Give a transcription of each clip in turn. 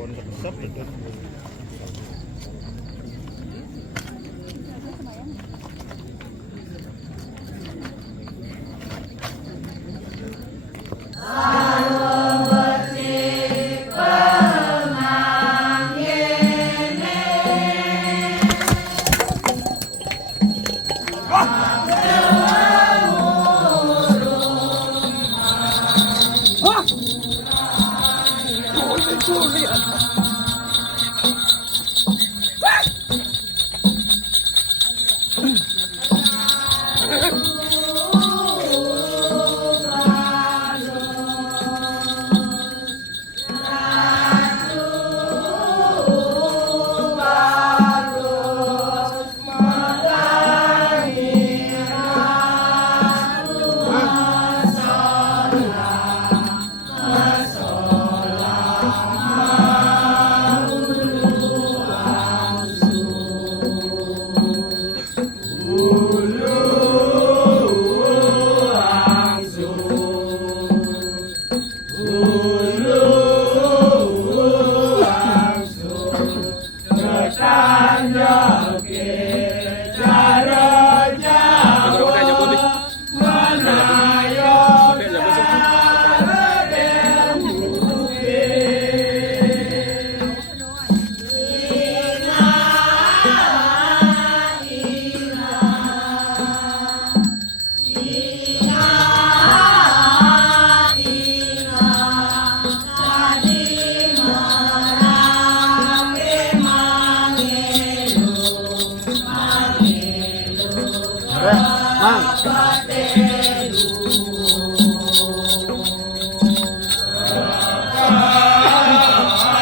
Pun resep itu.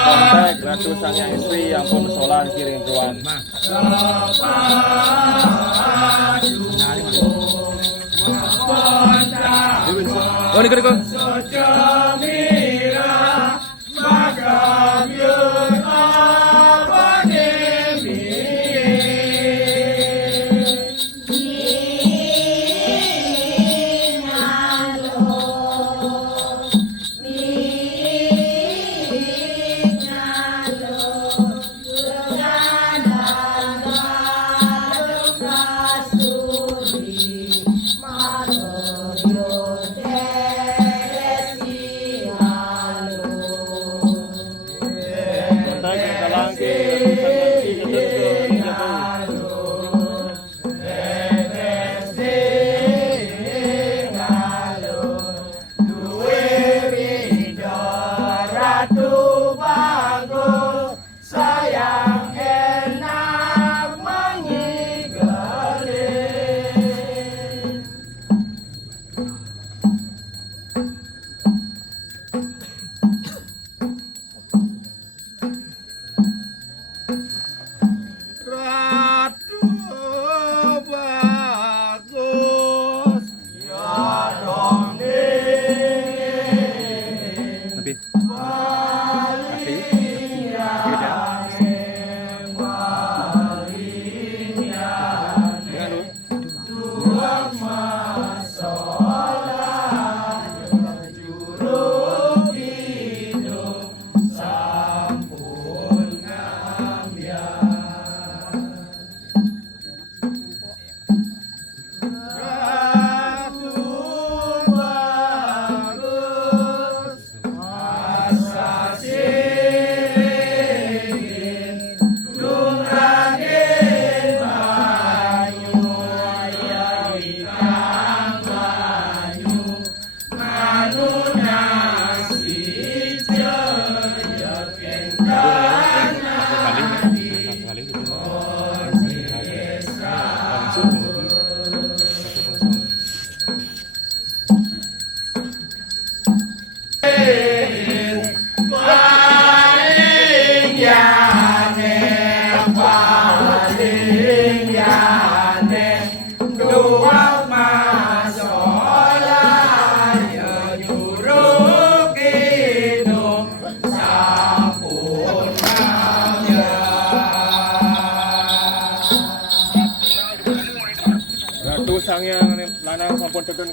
Kontak Ratu Sang Yang Istri yang Solan Kiring Tuan. Oh, ini kau. Sang yang lanang sampun tetun.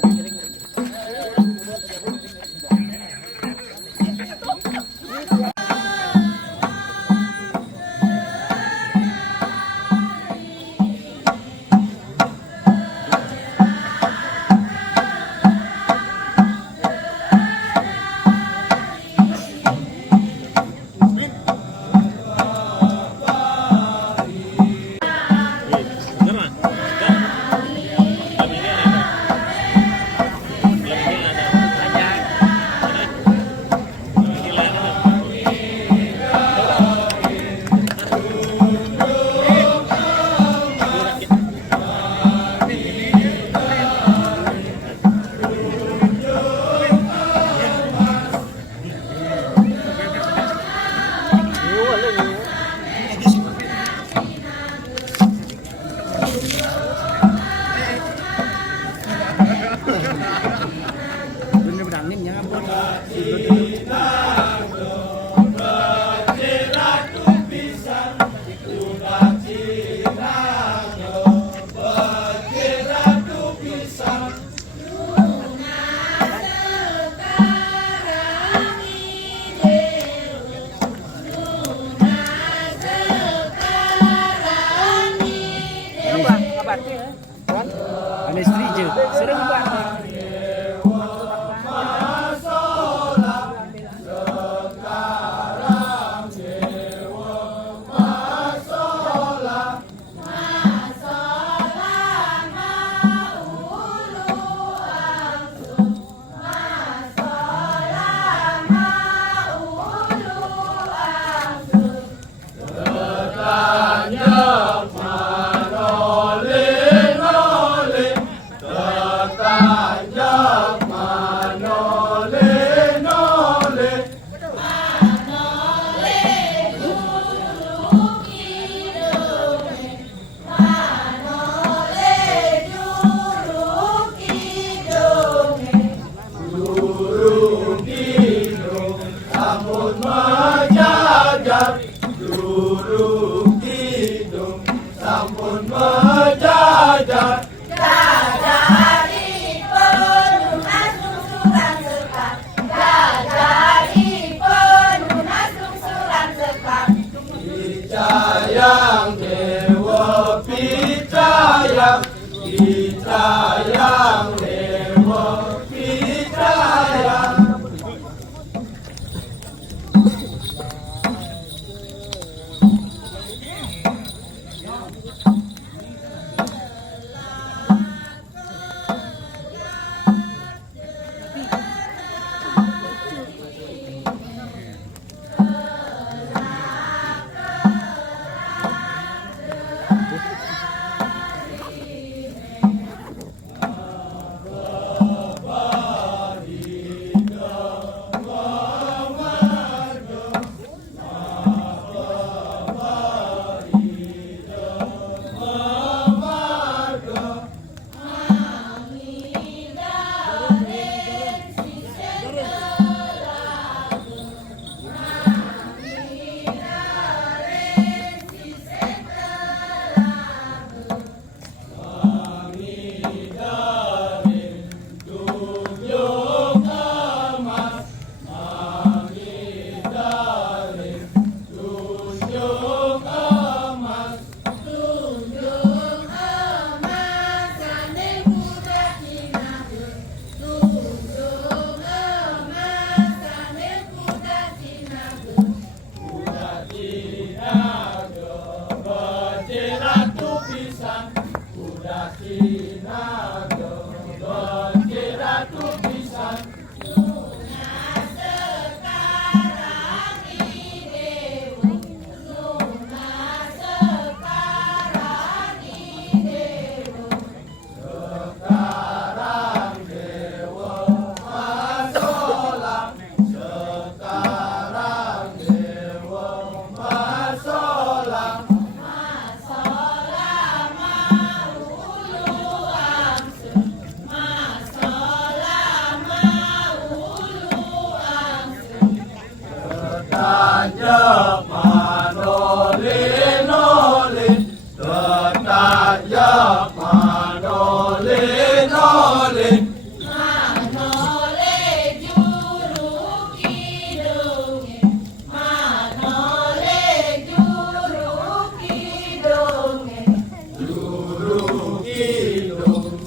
mejajar, juru kidung sampun mejajar. Jajari penunas lungsuran sekar, jajari penunas lungsuran sekar. Picayang dewa picayang, picayang dewa picayang.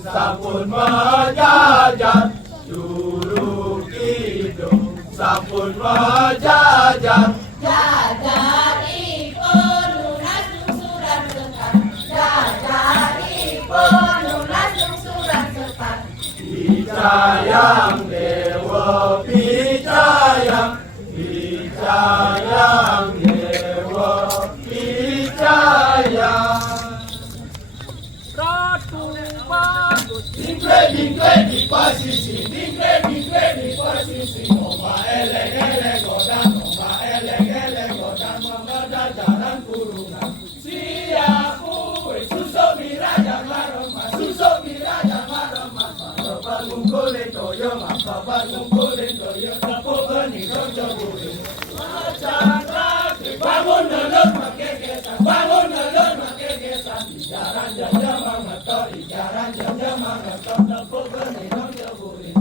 Sampun mejajar, juru kidung sampun mejajar. Jajari penunas lungsuran sekar, jajari penunas lungsuran sekar. Picayang dewa picayang, picayang dewa picayang. Ratu bagus. Dingkle di posisi, dingkle di posisi. Oma eleng eleng godang, oma eleng eleng godang, mengejar jalan kurungan. Siapu, susuk mirajang maremas, susuk mirajang maremas. Maremas ngungkulin toyo, maremas ngungkulin toyo. Tepuk benih rojo buri. Macan rakyat, bangun nelur makekesan, bangun nelur makekesan. Ijaran jam-jam mangetor, ijaran jam-jam mangetor. Tepuk benih rojo buri.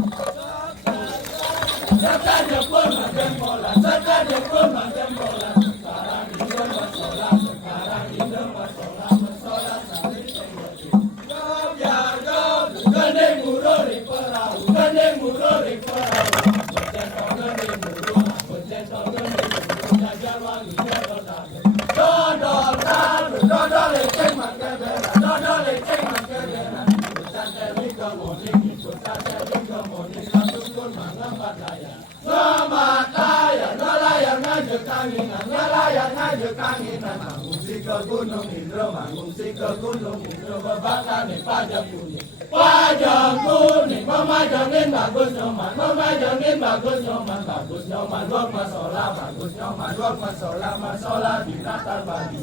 Serta jempol macam bola, serta jempol macam bola. Sekarang hidup masalah, sekarang hidup masalah, masalah saling tenggati. Gap ya gap, gandeng murur di perahu, gandeng murur di perahu. Bercentong gandeng murur, bercentong gandeng murur. Jajar wangi jajar tahu. Dodol tahu, dodol leceng makan berat, dodol leceng makan berat. Bukan terik kemuning, bukan terik kemuning. Satu mangapat layar, selamat layar, nelayan ngajak kanginan, nelayan ngajak kanginan. Mangungsi ke Gunung Indro, mangungsi ke Gunung Indro. Bebatane pajak kuning, pajak kuning. Memajangin bagus nyoman, memajangin bagus nyoman. Bagus nyoman, wak masola, bagus nyoman, wak masola. Masola di latar Bali.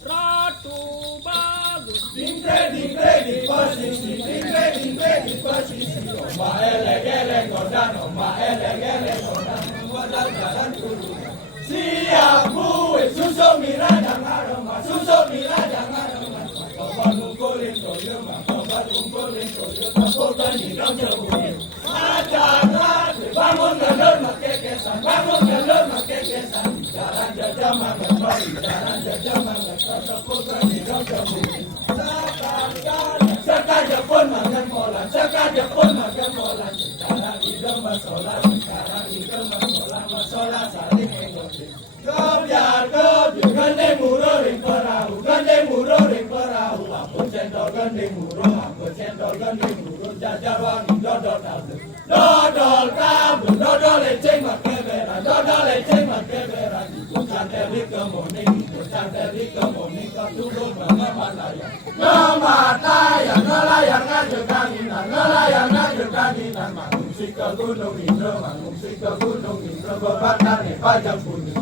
Ratu bagus. Dingre posisi, dingre posisi. Oma eleng kodan, oma eleng kodan. Modal jalan dulu. Siap buih, susuk mira jangan remah, susuk mira jangan remah. Kobat mungkulin toyema, kobat mungkulin toyema. Kobat hidang jauhin. Ajaran, bangun gelor makai kesan, bangun gelor makai kesan. Jalan jajah mangat, jalan jajah mangat. Kobat hidang jauhin. Saka Jepun makan molan, saka Jepun makan molan. Sekarang hidang masolah, sekarang hidang masolah saling menggoda. Kebiar, gande muro ring perahu. Aku cendol gande muro, jajar wangi dodol kabel. Dodol kabel, dodol leceng makai beran. Ikut canteri kemoning, kau turun Malaya. Ngelayar ngajak kanginan, mangungsi ke Gunung Indro, bebatkan pajak kuning,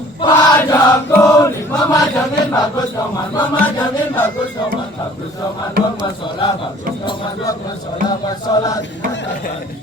memajangin bagus koman, luang masolah, di mata kami.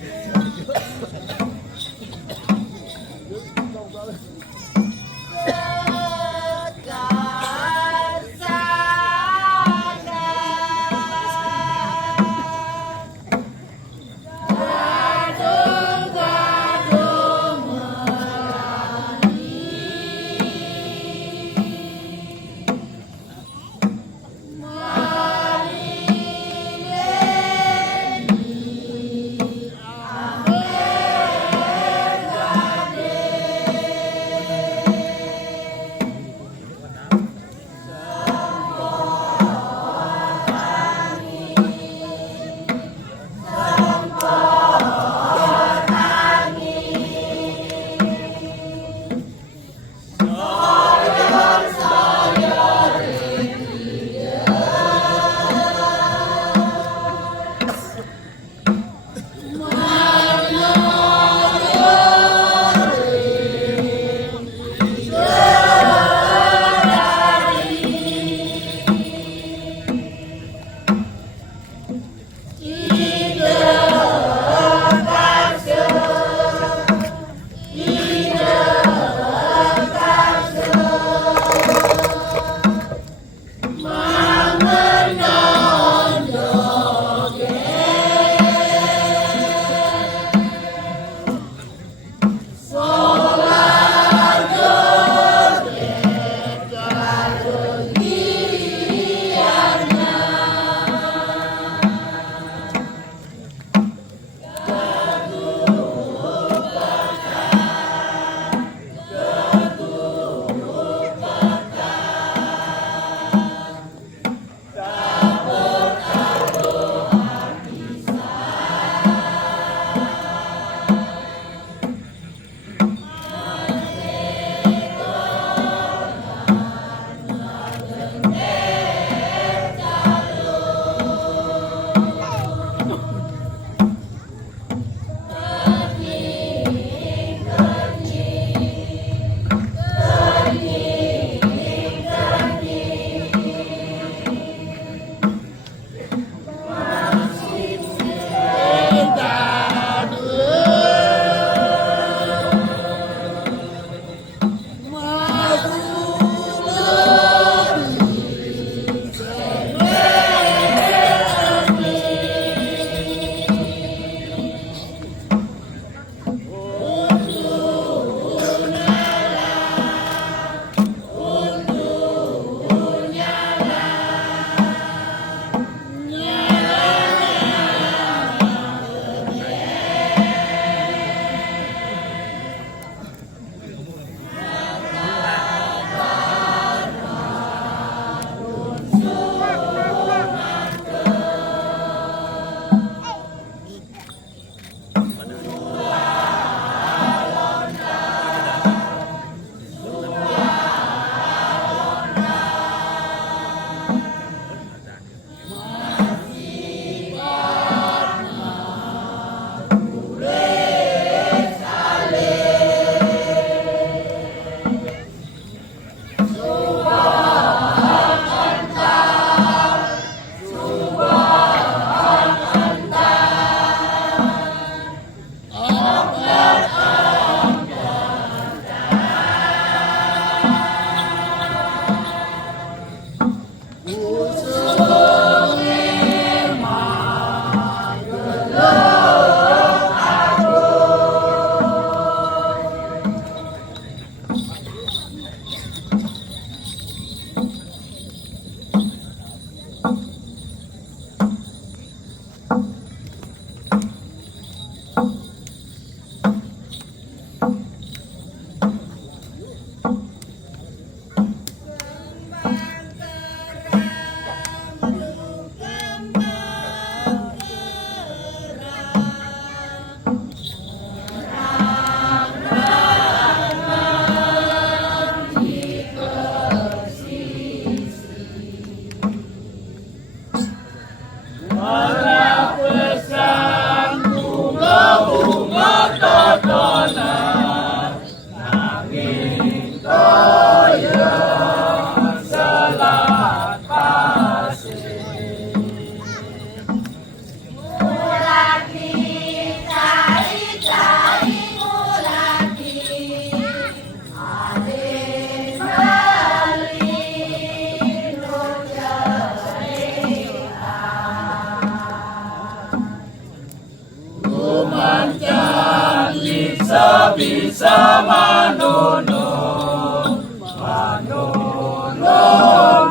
bisa manunun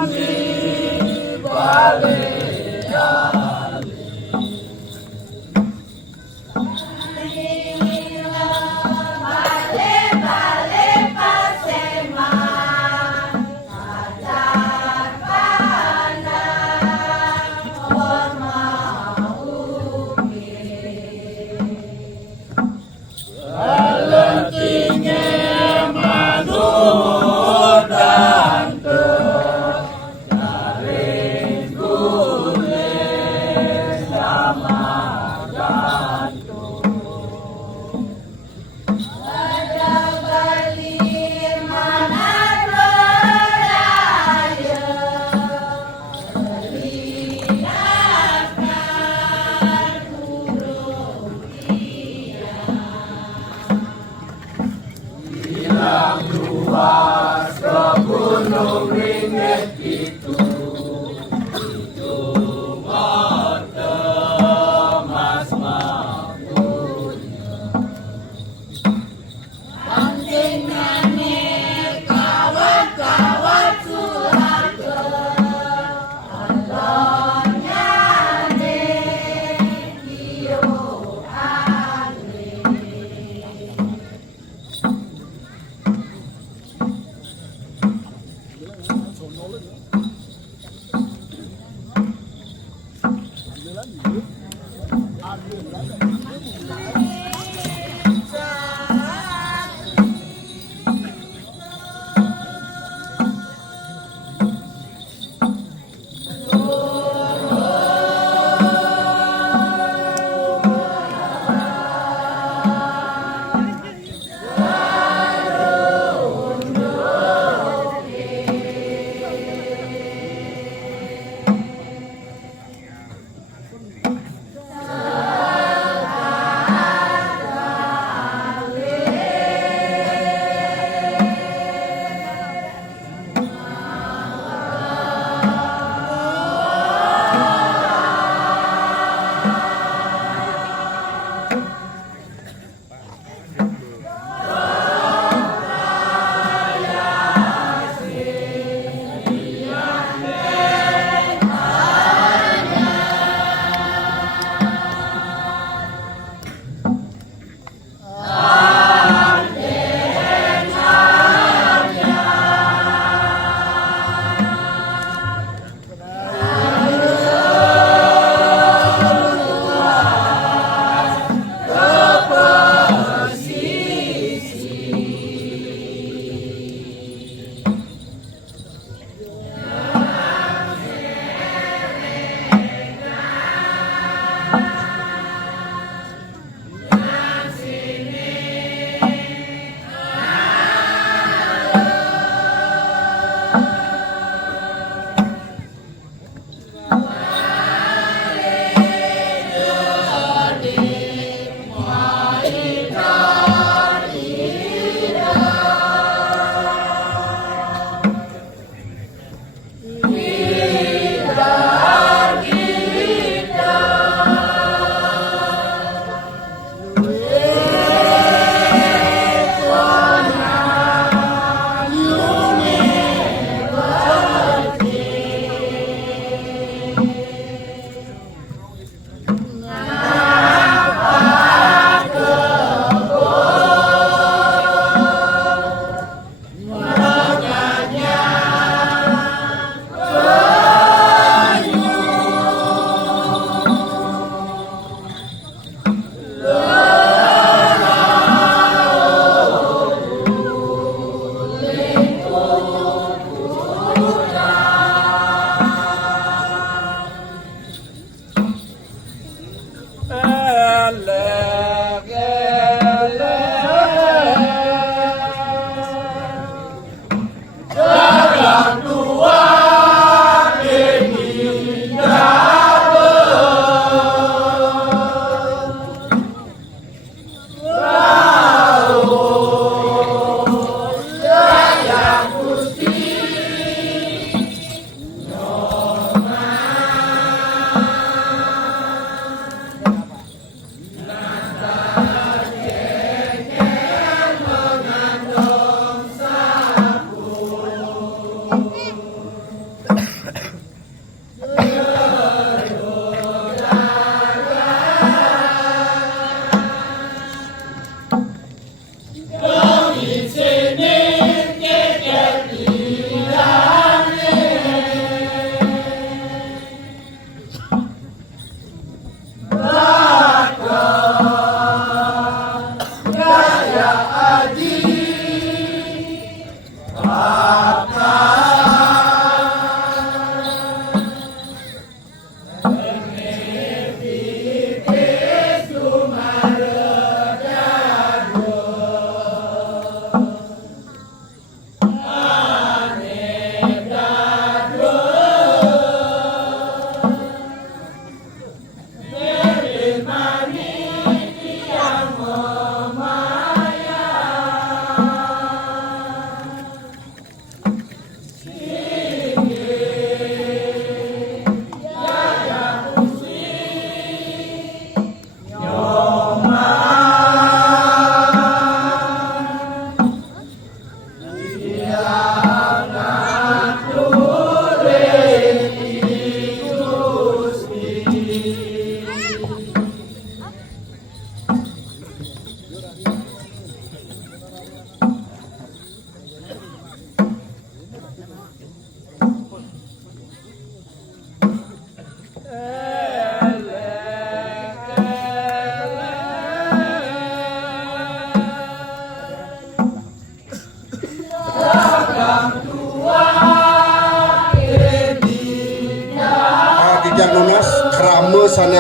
di balik Balik paseman, ajar pandang, hormat Letingnya manut dan terjaring guling sama gantung. ada balik mana berdaya, beriakan huruf Hilang luas ke gunung ringit itu mata mas mampunya. Anjingane kawat-kawat sulake, alonyane iyo angre.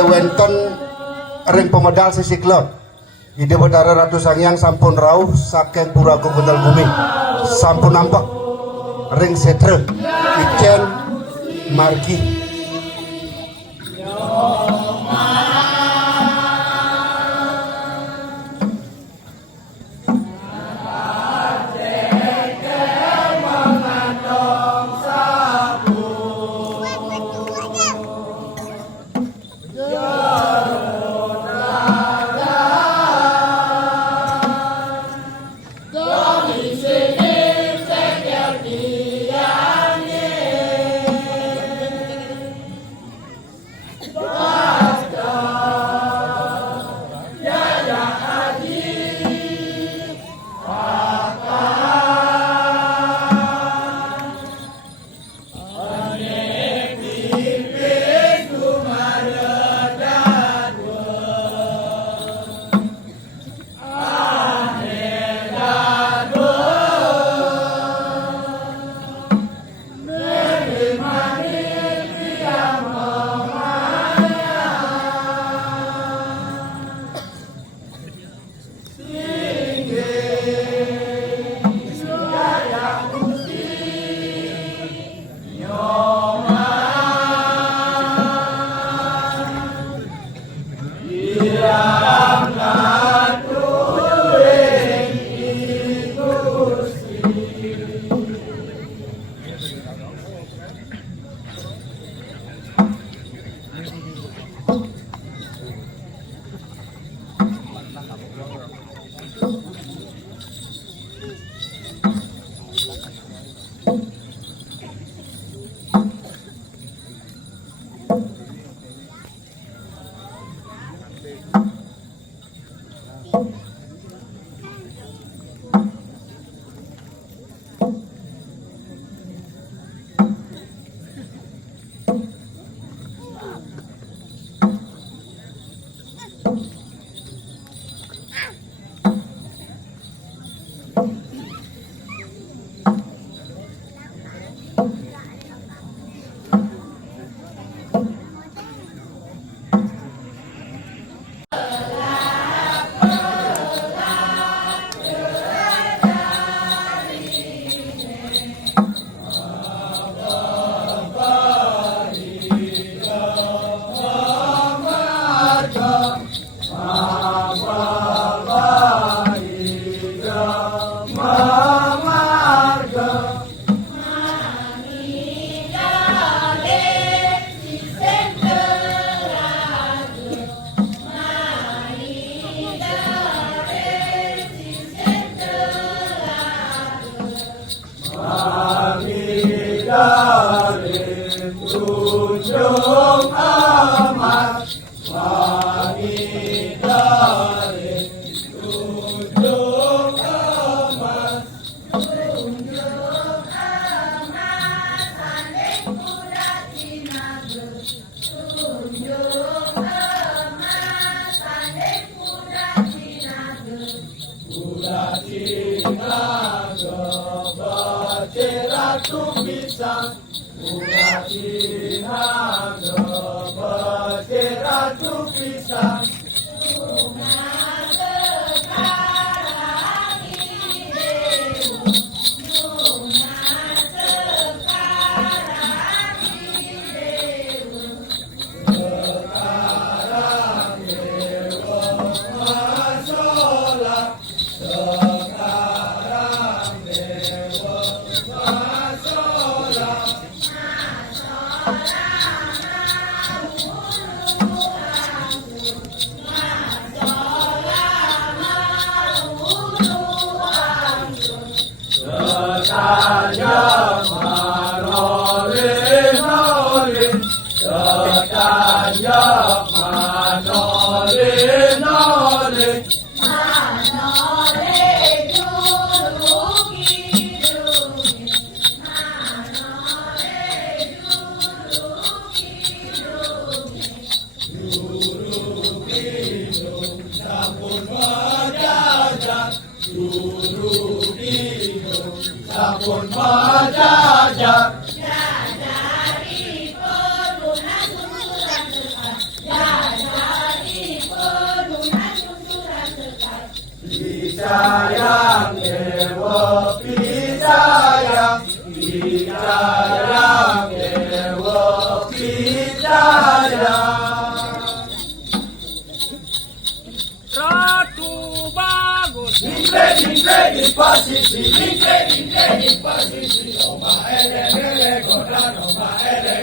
Wenton ring pemedal sisi klub. Ide Betara Ratu Sangyang sampun rauh saking Puraku Kendal Bumi. Sampun nampak ring setre Ijen Margi. Picayang Dewa Picayang Picayang Dewa Picayang Ratu bagus. Ingre posisi Oma ele godan Oma ele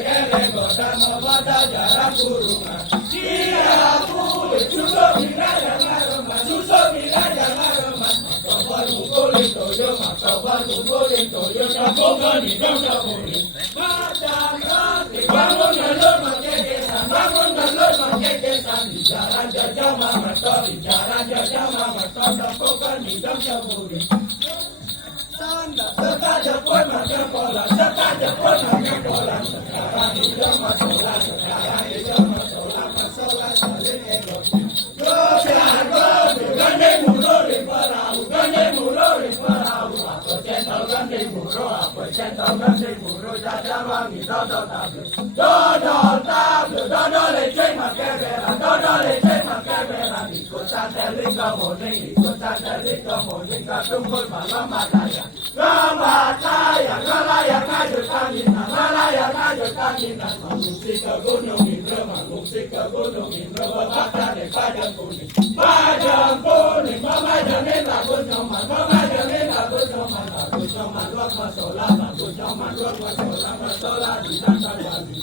godan Oma dajaran kurungan Siapu Suso miraya ngaruman Suso miraya ngaruman Makabar mukuli toyo Makabar mukuli toyo Kapongan hidang kaburi Macam rati Bangun nalur makekesan Bangun nalur makekesan Jalan jajah mamatori Jalan jajah mamatori Kapongan hidang kaburi Tanda sekaja pun makan bola Sekaja pun makan bola Sekarang hidang masolah Sekarang hidang masolah Masolah saling egosi Gobiar gandeng mulu di perahu Gandeng mulu di perahu Apa cental gandeng mulu Apa cental gandeng mulu Jajan wangi dodol tabel Dodol tabel Dodol leceh makan beran Dodol leceh makan beran Ikut santelik kemuning Ikut santelik kemuning Ketumpul malam mataya Ramataya Ngalayak ngajur kanginan Ngalayak ngajur kanginan Mengungsi ke gunung Indra Mengungsi ke gunung Indra Bakar di padang kuning Padang kuning Mama jamin bagus nyoman Mama jamin bagus nyoman Bagus nyoman luak masolah Bagus nyoman luak masolah Masolah di dantan wali